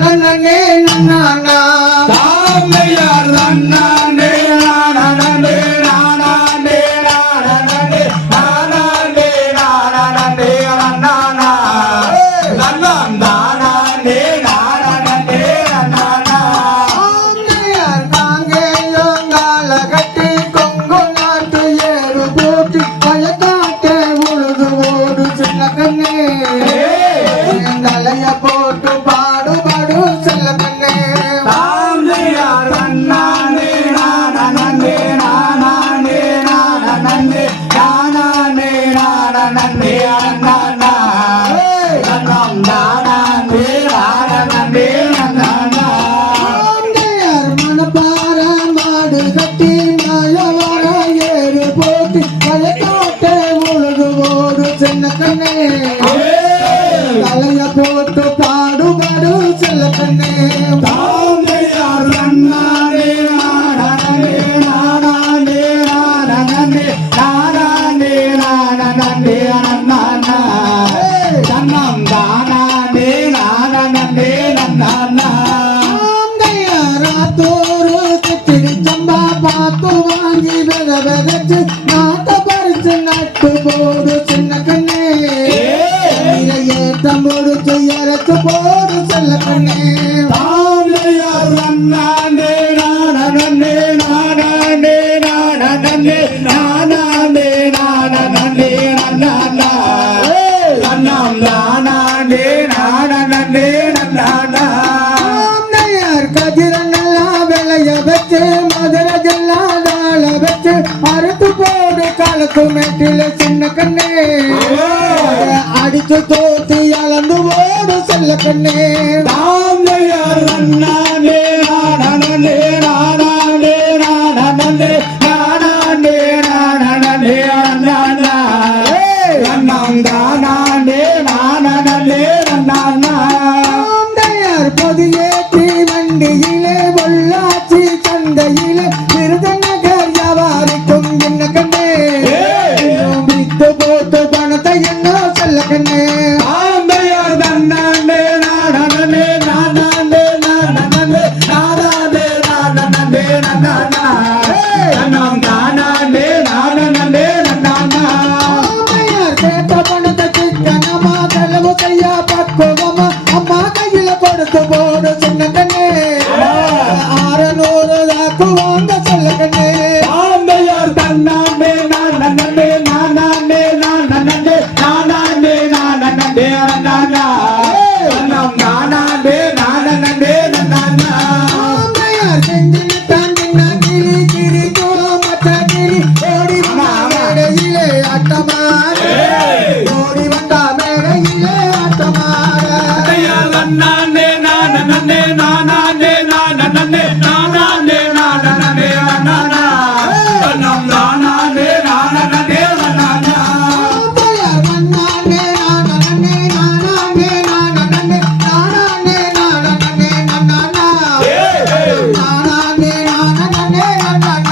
நன்னே நன்னானா தாமையார் நன்னாண்டே நானே நானே நானே நானே நானே நானா நன்னாம் தானே நானே நானா ஆந்தையார் காங்கேயங்கால கட்டி கொங்கு நாட்டு ஏறு போட்டு பயக்காட்டே உழுது ஓடு சின்ன கண்ணே. தலைய பார்த்து வாங்கி வித விதைச்சு நாட்ட பறிச்சு நட்டு போடு சின்ன கண்ணே. ஏற்றம் போடு இறக்கு போடு செல்ல கண்ணே. தாமையார் நன்னானே நானே நானே நானே நானே நானே நானா தன்னம் தானே நானே நானா ஆந்தையார் கதிரனெல்லாம் விளைய வச்சு மதுரை ஜில்லா தாள வச்சு அறுத்து போடு காலத்து மேட்டில சின்ன கண்ணே. அடிச்சு தோத்தி அளந்து ஓடு செல்ல கண்ணே. தாமையார் நன்னானே நானே நானே நானே நானே நானே நானா நன்னம் தானே நானே நானா ஆந்தையார் பொதியேற்றி வண்டியிலே நன்னே நான் நன்னே நானே நான் நன்னே நானே நான் நன்னே நானா நம் நானே நானே நானா நானே நானே நானே நானா